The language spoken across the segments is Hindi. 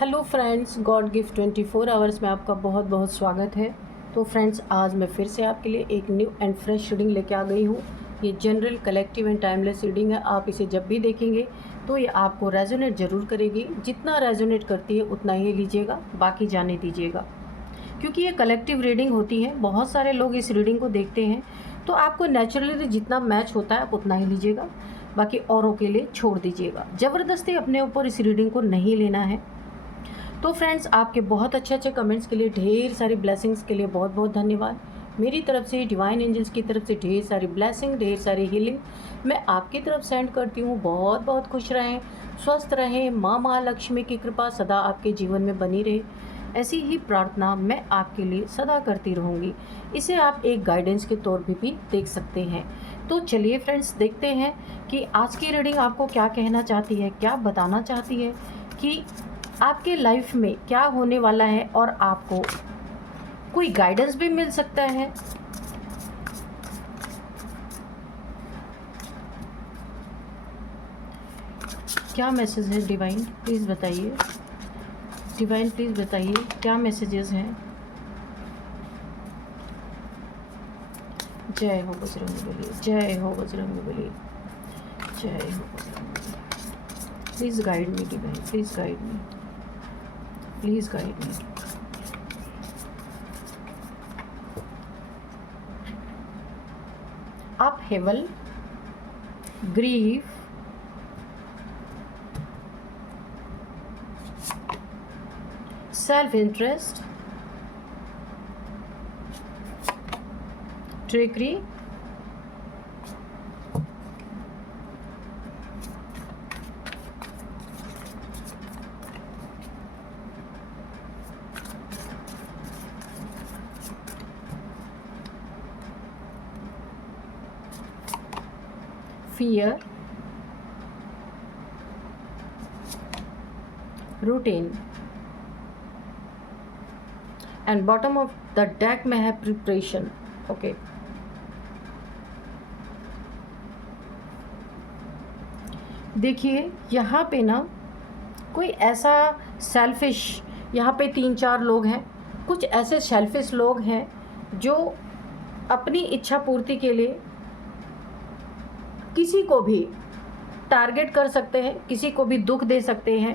Hello friends, God gift 24 hours में आपका बहुत बहुत स्वागत है। तो फ्रेंड्स, आज मैं फिर से आपके लिए एक न्यू एंड फ्रेश रीडिंग लेके आ गई हूँ। ये general, collective and timeless reading है। आप इसे जब भी देखेंगे तो ये आपको रेजोनेट ज़रूर करेगी। जितना रेजोनेट करती है उतना ही लीजिएगा, बाकी जाने दीजिएगा, क्योंकि ये कलेक्टिव रीडिंग होती है। बहुत सारे लोग इस रीडिंग को देखते हैं, तो आपको नेचुरली जितना मैच होता है आप उतना ही लीजिएगा, बाकी औरों के लिए छोड़ दीजिएगा। ज़बरदस्ती अपने ऊपर इस रीडिंग को नहीं लेना है। तो फ्रेंड्स, आपके बहुत अच्छे अच्छे कमेंट्स के लिए, ढेर सारी ब्लेसिंग्स के लिए बहुत बहुत धन्यवाद। मेरी तरफ से, डिवाइन एंजल्स की तरफ से ढेर सारी ब्लेसिंग, ढेर सारी हीलिंग मैं आपकी तरफ सेंड करती हूँ। बहुत बहुत खुश रहें, स्वस्थ रहें, माँ महालक्ष्मी की कृपा सदा आपके जीवन में बनी रहे, ऐसी ही प्रार्थना मैं आपके लिए सदा करती रहूँगी। इसे आप एक गाइडेंस के तौर पर भी देख सकते हैं। तो चलिए फ्रेंड्स, देखते हैं कि आज की रीडिंग आपको क्या कहना चाहती है, क्या बताना चाहती है, कि आपके लाइफ में क्या होने वाला है और आपको कोई गाइडेंस भी मिल सकता है। क्या मैसेज है डिवाइन, प्लीज़ बताइए। डिवाइन प्लीज़ बताइए क्या मैसेजेस हैं। जय हो बजरंगबली, जय हो बजरंगबली, जय हो Bajrangbali. Please guide me divine, please guide me, please guide me. Upheaval, grief, self interest, trickery, fear, routine, and bottom of the deck में है preparation. ओके, देखिए यहाँ पे ना कोई ऐसा सेल्फिश, यहाँ पे 3-4 लोग हैं। कुछ ऐसे सेल्फिश लोग हैं जो अपनी इच्छा पूर्ति के लिए किसी को भी टारगेट कर सकते हैं, किसी को भी दुख दे सकते हैं,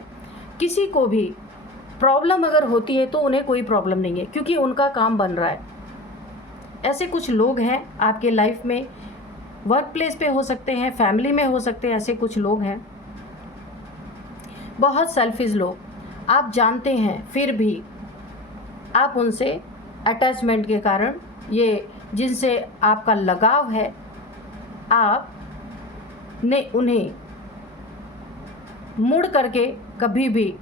किसी को भी प्रॉब्लम अगर होती है तो उन्हें कोई प्रॉब्लम नहीं है, क्योंकि उनका काम बन रहा है। ऐसे कुछ लोग हैं आपके लाइफ में, वर्क प्लेस पे हो सकते हैं, फैमिली में हो सकते हैं। ऐसे कुछ लोग हैं, बहुत सेल्फिश लोग, आप जानते हैं, फिर भी आप उनसे अटैचमेंट के कारण, ये जिनसे आपका लगाव है, आप ने उन्हें मुड़ करके कभी भी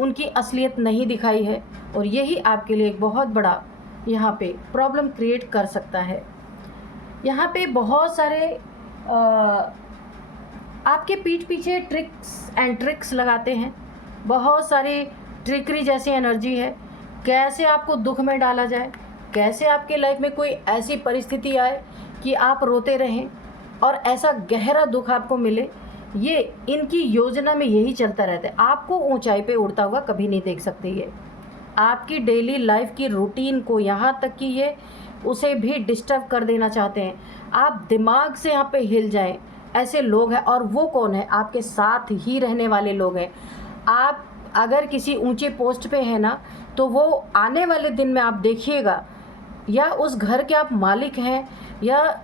उनकी असलियत नहीं दिखाई है, और यही आपके लिए एक बहुत बड़ा यहाँ पे प्रॉब्लम क्रिएट कर सकता है। यहाँ पे बहुत सारे आपके पीठ पीछे ट्रिक्स लगाते हैं, बहुत सारी ट्रिकरी जैसी एनर्जी है। कैसे आपको दुख में डाला जाए, कैसे आपके लाइफ में कोई ऐसी परिस्थिति आए कि आप रोते रहें और ऐसा गहरा दुख आपको मिले, ये इनकी योजना में यही चलता रहता है। आपको ऊंचाई पे उड़ता हुआ कभी नहीं देख सकते। ये आपकी डेली लाइफ की रूटीन को, यहाँ तक कि ये उसे भी डिस्टर्ब कर देना चाहते हैं। आप दिमाग से यहाँ पे हिल जाएं, ऐसे लोग हैं। और वो कौन है? आपके साथ ही रहने वाले लोग हैं। आप अगर किसी ऊंचे पोस्ट पे हैं ना, तो वो आने वाले दिन में आप देखिएगा, या उस घर के आप मालिक हैं, या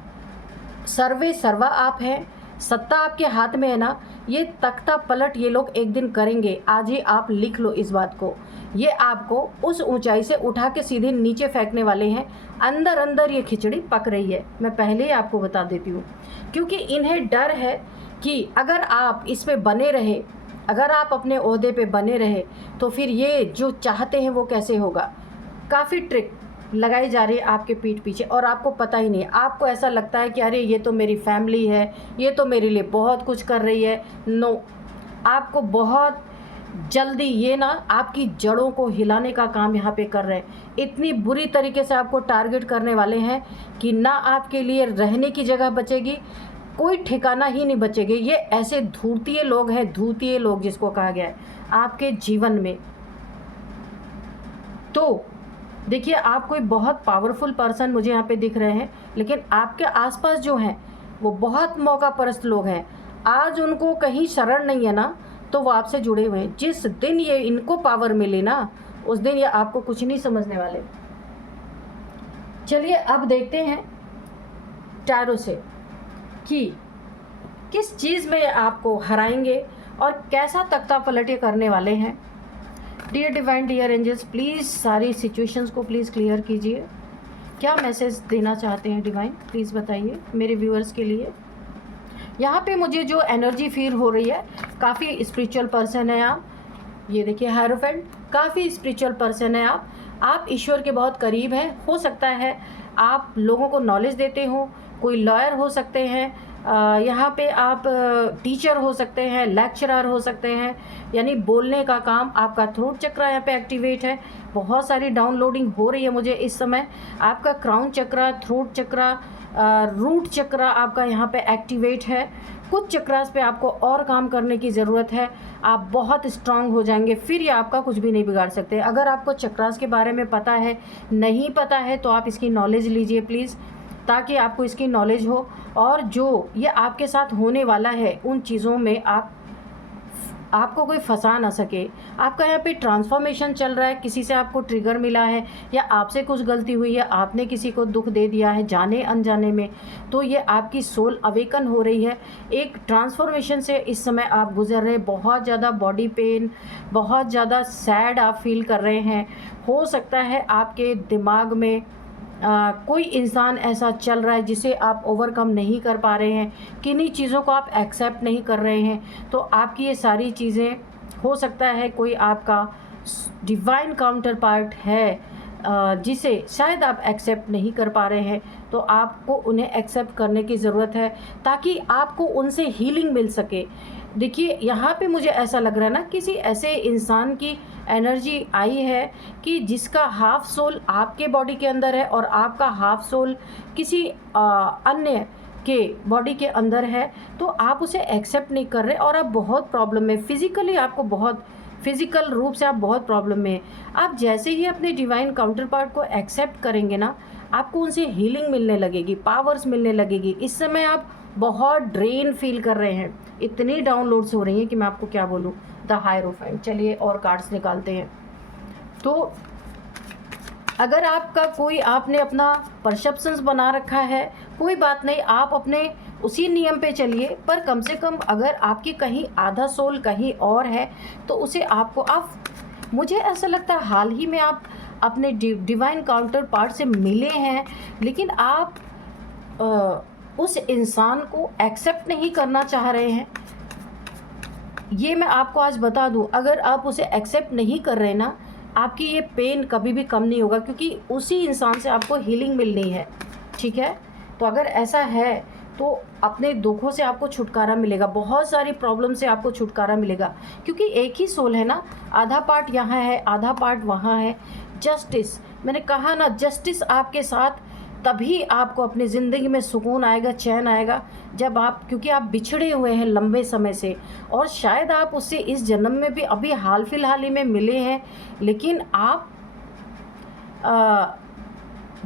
सर्वे सर्वा आप हैं, सत्ता आपके हाथ में है ना, ये तख्ता पलट ये लोग एक दिन करेंगे। आज ही आप लिख लो इस बात को। ये आपको उस ऊंचाई से उठा के सीधे नीचे फेंकने वाले हैं। अंदर अंदर ये खिचड़ी पक रही है, मैं पहले ही आपको बता देती हूँ, क्योंकि इन्हें डर है कि अगर आप इस पे बने रहे, अगर आप अपने ओहदे पे बने रहे, तो फिर ये जो चाहते हैं वो कैसे होगा। काफ़ी ट्रिक लगाई जा रही है आपके पीठ पीछे, और आपको पता ही नहीं है। आपको ऐसा लगता है कि अरे ये तो मेरी फैमिली है, ये तो मेरे लिए बहुत कुछ कर रही है। नो, आपको बहुत जल्दी ये ना आपकी जड़ों को हिलाने का काम यहाँ पे कर रहे हैं। इतनी बुरी तरीके से आपको टारगेट करने वाले हैं कि ना आपके लिए रहने की जगह बचेगी, कोई ठिकाना ही नहीं बचेगी। ये ऐसे धूर्तीय लोग हैं, धूर्तीय लोग जिसको कहा गया है, आपके जीवन में तो देखिए, आप कोई बहुत पावरफुल पर्सन मुझे यहाँ पे दिख रहे हैं, लेकिन आपके आसपास जो हैं वो बहुत मौका परस्त लोग हैं। आज उनको कहीं शरण नहीं है ना, तो वो आपसे जुड़े हुए हैं। जिस दिन ये इनको पावर मिले ना, उस दिन ये आपको कुछ नहीं समझने वाले। चलिए अब देखते हैं टैरो से कि किस चीज़ में आपको हराएंगे और कैसा तख्ता पलट ये करने वाले हैं। Dear divine, dear angels, please सारी सिचुएशंस को प्लीज़ क्लियर कीजिए। क्या मैसेज देना चाहते हैं डिवाइन, प्लीज़ बताइए मेरे व्यूअर्स के लिए। यहाँ पे मुझे जो एनर्जी फील हो रही है, काफ़ी स्पिरिचुअल पर्सन है आप। ये देखिए हायरोफेंट, काफ़ी स्पिरिचुअल पर्सन है आप ईश्वर के बहुत करीब हैं। हो सकता है आप लोगों को नॉलेज देते हो, कोई लॉयर हो सकते हैं, यहाँ पे आप टीचर हो सकते हैं, लेक्चरर हो सकते हैं, यानी बोलने का काम। आपका थ्रोट चक्र यहाँ पे एक्टिवेट है। बहुत सारी डाउनलोडिंग हो रही है मुझे इस समय। आपका क्राउन चक्र, थ्रोट चक्र, रूट चक्र आपका यहाँ पे एक्टिवेट है। कुछ चक्रास पे आपको और काम करने की ज़रूरत है। आप बहुत स्ट्रांग हो जाएंगे, फिर ये आपका कुछ भी नहीं बिगाड़ सकते। अगर आपको चक्रास के बारे में पता है, नहीं पता है, तो आप इसकी नॉलेज लीजिए प्लीज़, ताकि आपको इसकी नॉलेज हो और जो ये आपके साथ होने वाला है उन चीज़ों में आपको कोई फंसा ना सके। आपका यहाँ पे ट्रांसफॉर्मेशन चल रहा है, किसी से आपको ट्रिगर मिला है या आपसे कुछ गलती हुई है, आपने किसी को दुख दे दिया है जाने अनजाने में, तो ये आपकी सोल अवेकन हो रही है। एक ट्रांसफॉर्मेशन से इस समय आप गुजर रहे हैं। बहुत ज़्यादा बॉडी पेन, बहुत ज़्यादा सैड आप फील कर रहे हैं। हो सकता है आपके दिमाग में कोई इंसान ऐसा चल रहा है जिसे आप ओवरकम नहीं कर पा रहे हैं, किन्हीं चीज़ों को आप एक्सेप्ट नहीं कर रहे हैं। तो आपकी ये सारी चीज़ें, हो सकता है कोई आपका डिवाइन काउंटर पार्ट है जिसे शायद आप एक्सेप्ट नहीं कर पा रहे हैं, तो आपको उन्हें एक्सेप्ट करने की ज़रूरत है ताकि आपको उनसे हीलिंग मिल सके। देखिए यहाँ पे मुझे ऐसा लग रहा है ना, किसी ऐसे इंसान की एनर्जी आई है कि जिसका हाफ सोल आपके बॉडी के अंदर है और आपका हाफ सोल किसी अन्य के बॉडी के अंदर है, तो आप उसे एक्सेप्ट नहीं कर रहे और आप बहुत प्रॉब्लम में, फिज़िकली आपको बहुत, फिज़िकल रूप से आप बहुत प्रॉब्लम में हैं। आप जैसे ही अपने डिवाइन काउंटर पार्ट को एक्सेप्ट करेंगे ना, आपको उनसे हीलिंग मिलने लगेगी, पावर्स मिलने लगेगी। इस समय आप बहुत ड्रेन फील कर रहे हैं, इतनी डाउनलोड्स हो रही हैं कि मैं आपको क्या बोलूँ। The hierophant. चलिए और कार्ड्स निकालते हैं। तो अगर आपका कोई, आपने अपना परसेप्शंस बना रखा है, कोई बात नहीं, आप अपने उसी नियम पे चलिए, पर कम से कम अगर आपकी कहीं आधा सोल कहीं और है तो उसे आपको, मुझे ऐसा लगता है हाल ही में आप अपने डिवाइन काउंटर पार्ट से मिले हैं, लेकिन आप उस इंसान को एक्सेप्ट नहीं करना चाह रहे हैं। ये मैं आपको आज बता दूं, अगर आप उसे एक्सेप्ट नहीं कर रहे ना, आपकी ये पेन कभी भी कम नहीं होगा, क्योंकि उसी इंसान से आपको हीलिंग मिलनी है। ठीक है, तो अगर ऐसा है तो अपने दुखों से आपको छुटकारा मिलेगा, बहुत सारी प्रॉब्लम से आपको छुटकारा मिलेगा, क्योंकि एक ही सोल है ना, आधा पार्ट यहाँ है, आधा पार्ट वहाँ है। जस्टिस, मैंने कहा ना, जस्टिस आपके साथ, तभी आपको अपनी ज़िंदगी में सुकून आएगा, चैन आएगा, जब आप, क्योंकि आप बिछड़े हुए हैं लंबे समय से और शायद आप उससे इस जन्म में भी अभी हाल फिलहाल ही में मिले हैं, लेकिन आप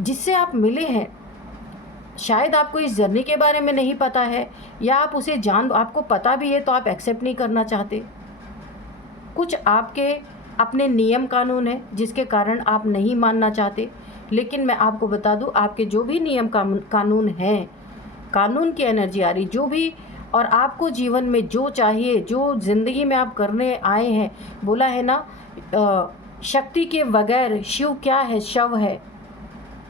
जिससे आप मिले हैं शायद आपको इस जर्नी के बारे में नहीं पता है, या आप उसे आपको पता भी है तो आप एक्सेप्ट नहीं करना चाहते। कुछ आपके अपने नियम कानून है जिसके कारण आप नहीं मानना चाहते, लेकिन मैं आपको बता दूं, आपके जो भी नियम कानून हैं, कानून की एनर्जी आ रही जो भी, और आपको जीवन में जो चाहिए, जो ज़िंदगी में आप करने आए हैं, बोला है ना, शक्ति के बगैर शिव क्या है, शव है।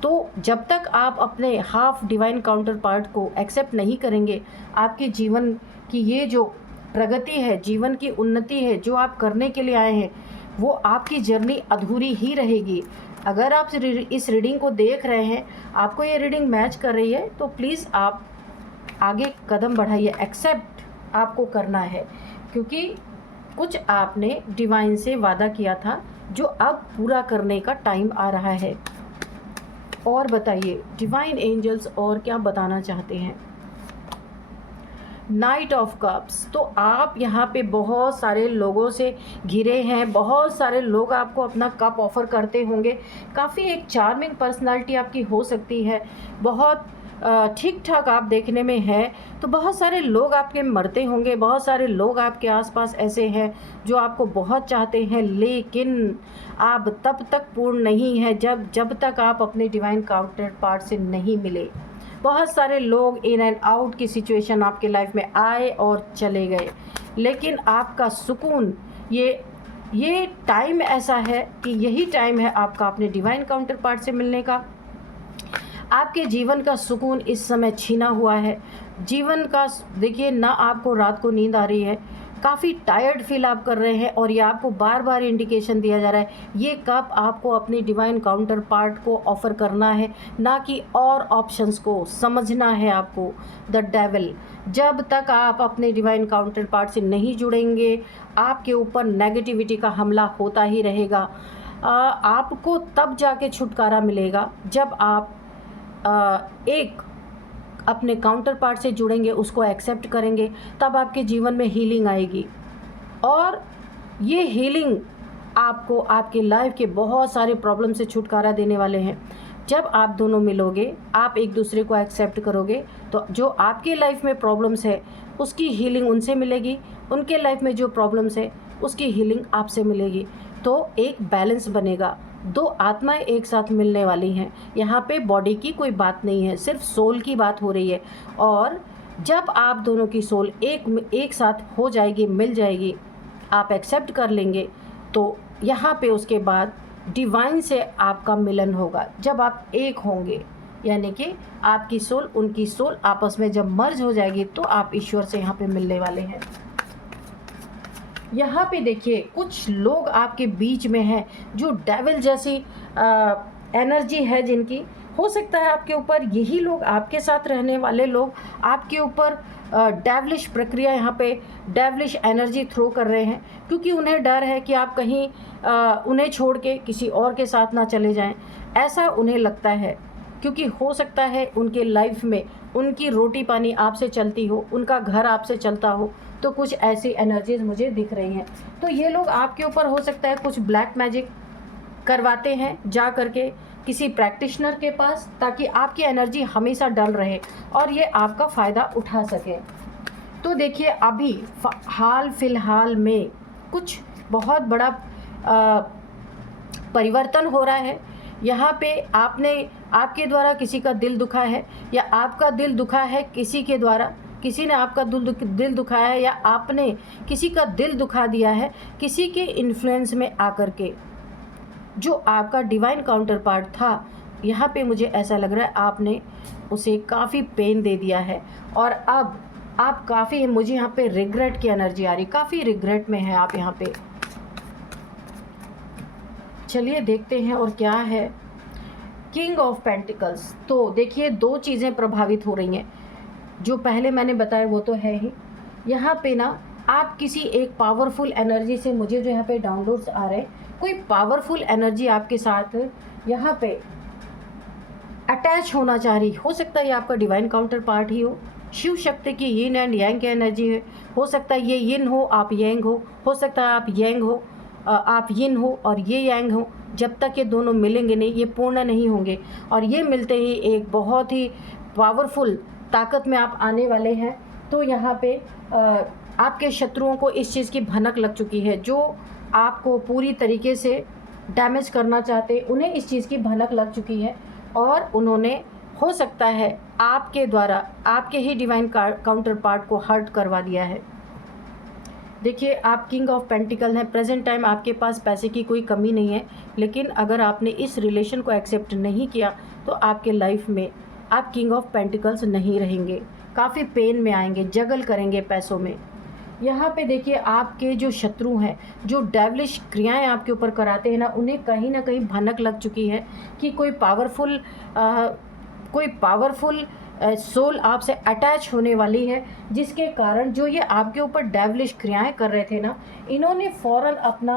तो जब तक आप अपने हाफ डिवाइन काउंटर पार्ट को एक्सेप्ट नहीं करेंगे, आपके जीवन की ये जो प्रगति है, जीवन की उन्नति है, जो आप करने के लिए आए हैं, वो आपकी जर्नी अधूरी ही रहेगी। अगर आप इस रीडिंग को देख रहे हैं, आपको ये रीडिंग मैच कर रही है, तो प्लीज़ आप आगे कदम बढ़ाइए। एक्सेप्ट आपको करना है, क्योंकि कुछ आपने डिवाइन से वादा किया था जो अब पूरा करने का टाइम आ रहा है। और बताइए डिवाइन एंजल्स और क्या बताना चाहते हैं। Night of cups. तो आप यहाँ पे बहुत सारे लोगों से घिरे हैं, बहुत सारे लोग आपको अपना कप ऑफ़र करते होंगे। काफ़ी एक चार्मिंग पर्सनालिटी आपकी हो सकती है, बहुत ठीक ठाक आप देखने में है। तो बहुत सारे लोग आपके मरते होंगे, बहुत सारे लोग आपके आसपास ऐसे हैं जो आपको बहुत चाहते हैं, लेकिन आप तब तक पूर्ण नहीं है जब तक आप अपने डिवाइन काउंटर पार्ट से नहीं मिले। बहुत सारे लोग इन एंड आउट की सिचुएशन आपके लाइफ में आए और चले गए, लेकिन आपका सुकून, ये टाइम ऐसा है कि यही टाइम है आपका अपने डिवाइन काउंटर पार्ट से मिलने का। आपके जीवन का सुकून इस समय छीना हुआ है। जीवन का देखिए ना, आपको रात को नींद आ रही है, काफ़ी टायर्ड फील आप कर रहे हैं, और ये आपको बार बार इंडिकेशन दिया जा रहा है ये कप आपको अपनी डिवाइन काउंटर पार्ट को ऑफ़र करना है, ना कि और ऑप्शंस को समझना है आपको। द डेविल, जब तक आप अपने डिवाइन काउंटर पार्ट से नहीं जुड़ेंगे, आपके ऊपर नेगेटिविटी का हमला होता ही रहेगा। आपको तब जाके छुटकारा मिलेगा जब आप एक अपने काउंटर पार्ट से जुड़ेंगे, उसको एक्सेप्ट करेंगे, तब आपके जीवन में हीलिंग आएगी। और ये हीलिंग आपको आपके लाइफ के बहुत सारे प्रॉब्लम से छुटकारा देने वाले हैं। जब आप दोनों मिलोगे, आप एक दूसरे को एक्सेप्ट करोगे, तो जो आपके लाइफ में प्रॉब्लम्स है उसकी हीलिंग उनसे मिलेगी, उनके लाइफ में जो प्रॉब्लम्स है उसकी हीलिंग आपसे मिलेगी। तो एक बैलेंस बनेगा, दो आत्माएं एक साथ मिलने वाली हैं। यहाँ पे बॉडी की कोई बात नहीं है, सिर्फ सोल की बात हो रही है। और जब आप दोनों की सोल एक साथ हो जाएगी, मिल जाएगी, आप एक्सेप्ट कर लेंगे, तो यहाँ पे उसके बाद डिवाइन से आपका मिलन होगा। जब आप एक होंगे, यानी कि आपकी सोल उनकी सोल आपस में जब मर्ज हो जाएगी, तो आप ईश्वर से यहाँ पे मिलने वाले हैं। यहाँ पे देखिए कुछ लोग आपके बीच में हैं जो डेविल जैसी एनर्जी है जिनकी, हो सकता है आपके ऊपर, यही लोग आपके साथ रहने वाले लोग आपके ऊपर डेविलिश प्रक्रिया, यहाँ पे डेविलिश एनर्जी थ्रो कर रहे हैं, क्योंकि उन्हें डर है कि आप कहीं उन्हें छोड़ के किसी और के साथ ना चले जाएं। ऐसा उन्हें लगता है, क्योंकि हो सकता है उनके लाइफ में उनकी रोटी पानी आपसे चलती हो, उनका घर आपसे चलता हो। तो कुछ ऐसी एनर्जीज मुझे दिख रही हैं। तो ये लोग आपके ऊपर हो सकता है कुछ ब्लैक मैजिक करवाते हैं जा करके किसी प्रैक्टिशनर के पास, ताकि आपकी एनर्जी हमेशा डल रहे और ये आपका फ़ायदा उठा सके। तो देखिए अभी हाल फिलहाल में कुछ बहुत बड़ा परिवर्तन हो रहा है। यहाँ पे आपके द्वारा किसी का दिल दुखा है, या आपका दिल दुखा है किसी के द्वारा, किसी ने आपका दिल दुखाया है, या आपने किसी का दिल दुखा दिया है किसी के इन्फ्लुएंस में आकर के। जो आपका डिवाइन काउंटर पार्ट था, यहाँ पे मुझे ऐसा लग रहा है आपने उसे काफ़ी पेन दे दिया है, और अब आप काफ़ी, मुझे यहाँ पे रिग्रेट की एनर्जी आ रही, काफ़ी रिग्रेट में है आप यहाँ पे। चलिए देखते हैं और क्या है। King of pentacles. तो देखिए दो चीज़ें प्रभावित हो रही हैं, जो पहले मैंने बताया वो तो है ही। यहाँ पे ना आप किसी एक पावरफुल एनर्जी से, मुझे जो यहाँ पे डाउनलोड्स आ रहे हैं, कोई पावरफुल एनर्जी आपके साथ यहाँ पे अटैच होना चाह रही। हो सकता है ये आपका डिवाइन काउंटर पार्ट ही हो, शिव शक्ति की यिन एंड यांग की एनर्जी है। हो सकता है ये यिन हो, आप यांग हो सकता है आप यांग हो, आप यिन हो और ये यांग हो। जब तक ये दोनों मिलेंगे नहीं, ये पूर्ण नहीं होंगे, और ये मिलते ही एक बहुत ही पावरफुल ताकत में आप आने वाले हैं। तो यहाँ पे आपके शत्रुओं को इस चीज़ की भनक लग चुकी है, जो आपको पूरी तरीके से डैमेज करना चाहते, उन्हें इस चीज़ की भनक लग चुकी है, और उन्होंने हो सकता है आपके द्वारा आपके ही डिवाइन काउंटर पार्ट को हर्ट करवा दिया है। देखिए आप किंग ऑफ पेंटिकल हैं, प्रेजेंट टाइम आपके पास पैसे की कोई कमी नहीं है, लेकिन अगर आपने इस रिलेशन को एक्सेप्ट नहीं किया तो आपके लाइफ में आप किंग ऑफ पेंटिकल्स नहीं रहेंगे, काफ़ी पेन में आएंगे, जगल करेंगे पैसों में। यहाँ पे देखिए आपके जो शत्रु हैं, जो डेविलिश क्रियाएं आपके ऊपर कराते हैं ना, उन्हें कहीं ना कहीं भनक लग चुकी है कि कोई पावरफुल सोल आपसे अटैच होने वाली है, जिसके कारण जो ये आपके ऊपर डेविलिश क्रियाएं कर रहे थे ना, इन्होंने फ़ौरन अपना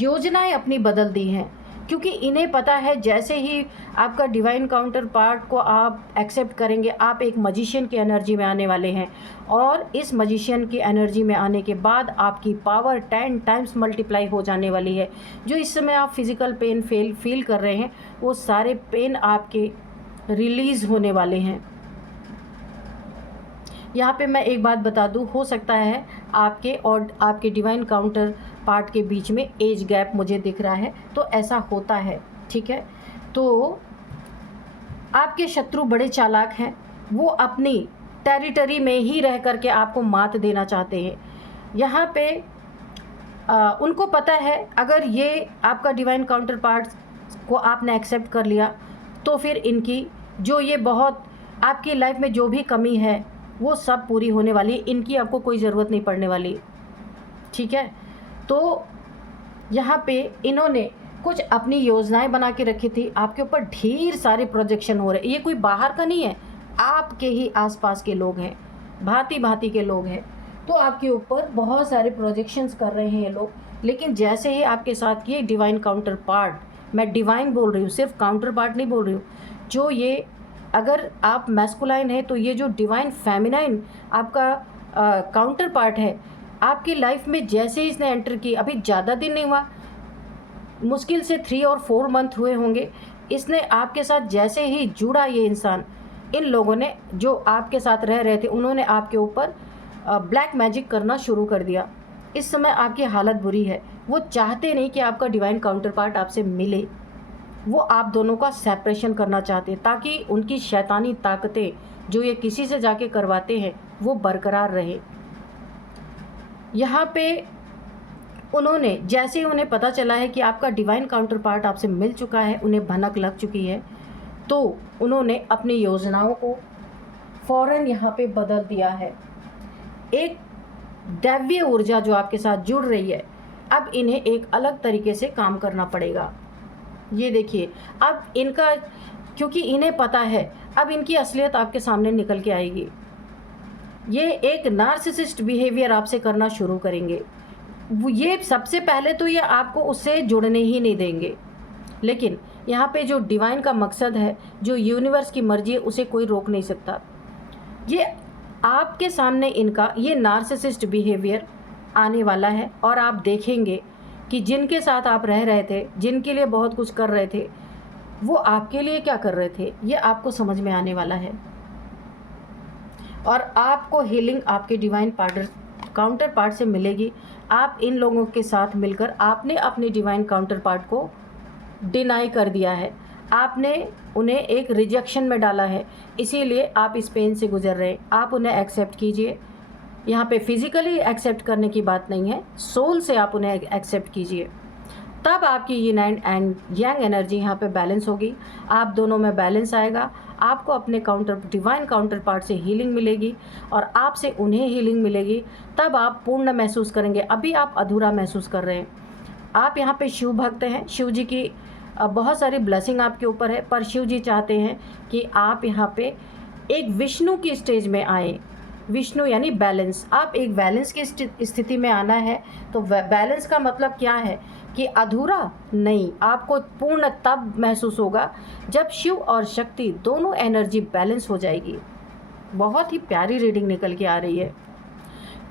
योजनाएं अपनी बदल दी हैं। क्योंकि इन्हें पता है जैसे ही आपका डिवाइन काउंटर पार्ट को आप एक्सेप्ट करेंगे, आप एक मजिशियन की एनर्जी में आने वाले हैं, और इस मजिशियन की एनर्जी में आने के बाद आपकी पावर 10 टाइम्स मल्टीप्लाई हो जाने वाली है। जो इस समय आप फिज़िकल पेन फील कर रहे हैं, वो सारे पेन आपके रिलीज़ होने वाले हैं। यहाँ पे मैं एक बात बता दूँ, हो सकता है आपके और आपके डिवाइन काउंटर पार्ट के बीच में एज गैप मुझे दिख रहा है, तो ऐसा होता है, ठीक है। तो आपके शत्रु बड़े चालाक हैं, वो अपनी टेरिटरी में ही रह कर के आपको मात देना चाहते हैं। यहाँ पे उनको पता है अगर ये आपका डिवाइन काउंटर पार्ट को आपने एक्सेप्ट कर लिया, तो फिर इनकी जो ये बहुत आपकी लाइफ में जो भी कमी है वो सब पूरी होने वाली है, इनकी आपको कोई ज़रूरत नहीं पड़ने वाली, ठीक है। तो यहाँ पे इन्होंने कुछ अपनी योजनाएं बना के रखी थी, आपके ऊपर ढेर सारे प्रोजेक्शन हो रहे, ये कोई बाहर का नहीं है, आपके ही आसपास के लोग हैं, भांति भांति के लोग हैं। तो आपके ऊपर बहुत सारे प्रोजेक्शंस कर रहे हैं ये लोग, लेकिन जैसे ही आपके साथ ये डिवाइन काउंटर पार्ट, मैं डिवाइन बोल रही हूँ, सिर्फ काउंटर पार्ट नहीं बोल रही हूँ, जो ये अगर आप मैस्कुलाइन है तो ये जो डिवाइन फेमिनाइन आपका काउंटर पार्ट है, आपकी लाइफ में जैसे ही इसने एंटर की, अभी ज़्यादा दिन नहीं हुआ, मुश्किल से 3 और 4 मंथ हुए होंगे, इसने आपके साथ जैसे ही जुड़ा ये इंसान, इन लोगों ने जो आपके साथ रह रहे थे उन्होंने आपके ऊपर ब्लैक मैजिक करना शुरू कर दिया। इस समय आपकी हालत बुरी है, वो चाहते नहीं कि आपका डिवाइन काउंटर पार्ट आपसे मिले, वो आप दोनों का सेपरेशन करना चाहते हैं ताकि उनकी शैतानी ताकतें जो ये किसी से जाके करवाते हैं वो बरकरार रहे। यहाँ पे उन्होंने जैसे ही उन्हें पता चला है कि आपका डिवाइन काउंटर पार्ट आपसे मिल चुका है, उन्हें भनक लग चुकी है, तो उन्होंने अपनी योजनाओं को फ़ौरन यहाँ पे बदल दिया है। एक दैवीय ऊर्जा जो आपके साथ जुड़ रही है, अब इन्हें एक अलग तरीके से काम करना पड़ेगा। ये देखिए, अब इनका, क्योंकि इन्हें पता है अब इनकी असलियत आपके सामने निकल के आएगी। ये एक नार्सिसिस्ट बिहेवियर आपसे करना शुरू करेंगे। ये सबसे पहले तो ये आपको उससे जुड़ने ही नहीं देंगे, लेकिन यहाँ पे जो डिवाइन का मकसद है, जो यूनिवर्स की मर्जी है, उसे कोई रोक नहीं सकता। ये आपके सामने इनका ये नार्सिसिस्ट बिहेवियर आने वाला है, और आप देखेंगे कि जिनके साथ आप रह रहे थे, जिनके लिए बहुत कुछ कर रहे थे, वो आपके लिए क्या कर रहे थे, ये आपको समझ में आने वाला है। और आपको हीलिंग आपके डिवाइन काउंटर पार्ट से मिलेगी। आप इन लोगों के साथ मिलकर आपने अपने डिवाइन काउंटर पार्ट को डिनाई कर दिया है, आपने उन्हें एक रिजेक्शन में डाला है, इसीलिए आप इस पेन से गुजर रहे हैं। आप उन्हें एक्सेप्ट कीजिए। यहाँ पे फिज़िकली एक्सेप्ट करने की बात नहीं है, सोल से आप उन्हें एक्सेप्ट कीजिए, तब आपकी यिन एंड यांग एनर्जी यहाँ पे बैलेंस होगी, आप दोनों में बैलेंस आएगा, आपको अपने डिवाइन काउंटर पार्ट से हीलिंग मिलेगी और आपसे उन्हें हीलिंग मिलेगी, तब आप पूर्ण महसूस करेंगे। अभी आप अधूरा महसूस कर रहे हैं। आप यहाँ पे शिव भक्त हैं, शिव जी की बहुत सारी ब्लेसिंग आपके ऊपर है, पर शिव जी चाहते हैं कि आप यहाँ पे एक विष्णु की स्टेज में आए। विष्णु यानी बैलेंस, आप एक बैलेंस की स्थिति में आना है। तो बैलेंस का मतलब क्या है कि अधूरा नहीं, आपको पूर्ण तब महसूस होगा जब शिव और शक्ति दोनों एनर्जी बैलेंस हो जाएगी। बहुत ही प्यारी रीडिंग निकल के आ रही है,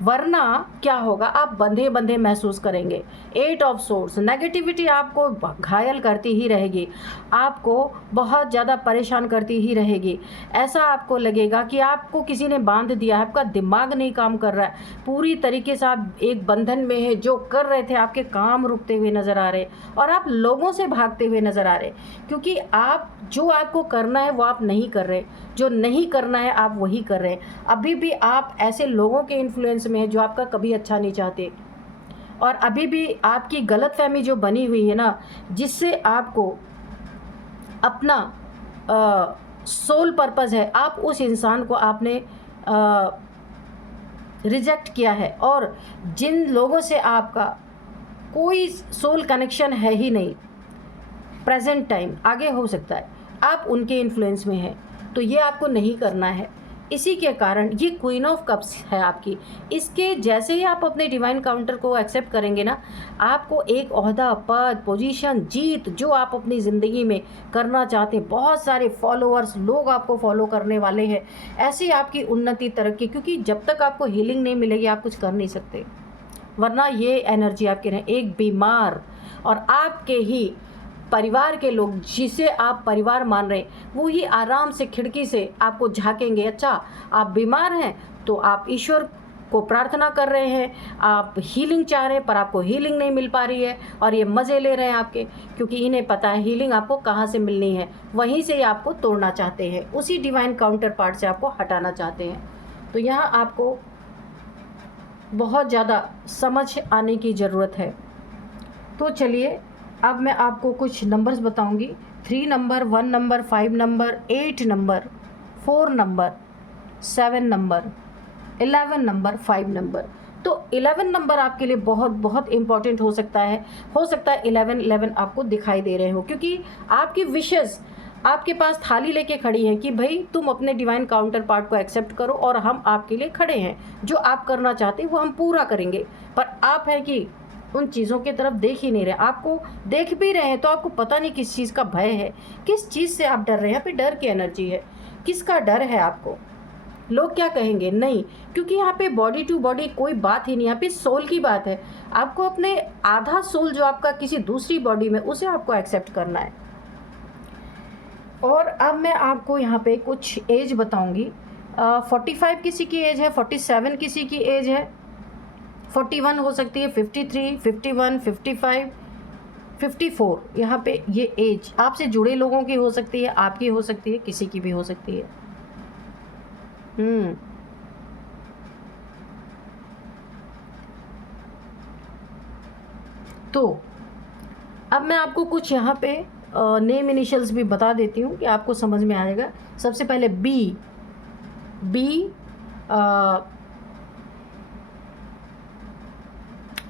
वरना क्या होगा, आप बंधे बंधे महसूस करेंगे। 8 ऑफ सोर्ड्स, नेगेटिविटी आपको घायल करती ही रहेगी, आपको बहुत ज़्यादा परेशान करती ही रहेगी। ऐसा आपको लगेगा कि आपको किसी ने बांध दिया है, आपका दिमाग नहीं काम कर रहा है, पूरी तरीके से आप एक बंधन में है। जो कर रहे थे आपके काम रुकते हुए नज़र आ रहे और आप लोगों से भागते हुए नज़र आ रहे, क्योंकि आप जो आपको करना है वो आप नहीं कर रहे, जो नहीं करना है आप वही कर रहे हैं। अभी भी आप ऐसे लोगों के इन्फ्लुएंस में है जो आपका कभी अच्छा नहीं चाहते, और अभी भी आपकी गलतफहमी जो बनी हुई है ना, जिससे आपको अपना सोल पर्पस है, आप उस इंसान को आपने रिजेक्ट किया है, और जिन लोगों से आपका कोई सोल कनेक्शन है ही नहीं प्रेजेंट टाइम, आगे हो सकता है आप उनके इन्फ्लुएंस में हैं, तो ये आपको नहीं करना है। इसी के कारण ये क्वीन ऑफ कप्स है आपकी। इसके जैसे ही आप अपने डिवाइन काउंटर को एक्सेप्ट करेंगे ना, आपको एक ओहदा, पद, पोजीशन, जीत जो आप अपनी ज़िंदगी में करना चाहते हैं, बहुत सारे फॉलोअर्स, लोग आपको फॉलो करने वाले हैं, ऐसी आपकी उन्नति, तरक्की, क्योंकि जब तक आपको हीलिंग नहीं मिलेगी आप कुछ कर नहीं सकते। वरना ये एनर्जी आपके रहे एक बीमार और आपके ही परिवार के लोग, जिसे आप परिवार मान रहे हैं, वो ही आराम से खिड़की से आपको झांकेंगे। अच्छा, आप बीमार हैं तो आप ईश्वर को प्रार्थना कर रहे हैं, आप हीलिंग चाह रहे हैं पर आपको हीलिंग नहीं मिल पा रही है, और ये मज़े ले रहे हैं आपके, क्योंकि इन्हें पता है हीलिंग आपको कहाँ से मिलनी है, वहीं से आपको तोड़ना चाहते हैं, उसी डिवाइन काउंटर पार्ट से आपको हटाना चाहते हैं। तो यहाँ आपको बहुत ज़्यादा समझ आने की ज़रूरत है। तो चलिए अब मैं आपको कुछ नंबर्स बताऊंगी। 3 number, 1 number, 5 number, 8 number, 4 number, 7 number, 11 number, 5 number. तो 11 नंबर आपके लिए बहुत बहुत इम्पॉर्टेंट हो सकता है। 11 आपको दिखाई दे रहे हो, क्योंकि आपकी विशेस आपके पास थाली लेके खड़ी हैं कि भाई तुम अपने डिवाइन काउंटर पार्ट को एक्सेप्ट करो और हम आपके लिए खड़े हैं, जो आप करना चाहते हैं वो हम पूरा करेंगे। पर आप हैं कि उन चीज़ों की तरफ देख ही नहीं रहे, आपको देख भी रहे हैं तो आपको पता नहीं किस चीज़ का भय है, किस चीज़ से आप डर रहे हैं। यहाँ पे डर की एनर्जी है। किसका डर है आपको? लोग क्या कहेंगे? नहीं, क्योंकि यहाँ पे बॉडी टू बॉडी कोई बात ही नहीं, यहाँ पे सोल की बात है। आपको अपने आधा सोल जो आपका किसी दूसरी बॉडी में, उसे आपको एक्सेप्ट करना है। और अब मैं आपको यहाँ पे कुछ एज बताऊँगी। 45 किसी की एज है, 47 किसी की एज है, 41 हो सकती है, 53, 51, 55, 54। यहाँ पे ये एज आपसे जुड़े लोगों की हो सकती है, आपकी हो सकती है, किसी की भी हो सकती है। तो अब मैं आपको कुछ यहाँ पे नेम इनिशियल्स भी बता देती हूँ कि आपको समझ में आएगा। सबसे पहले बी,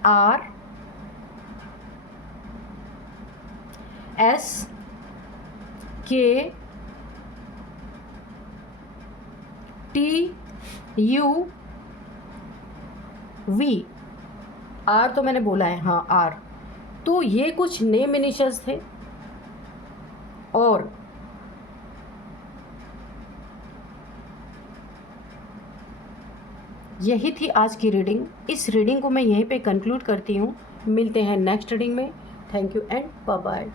आर, एस, के, टी, यू, वी। आर तो मैंने बोला है, हाँ आर। तो ये कुछ नेम इनिशियल्स थे। और यही थी आज की रीडिंग। इस रीडिंग को मैं यहीं पे कंक्लूड करती हूँ। मिलते हैं नेक्स्ट रीडिंग में। Thank you and bye bye.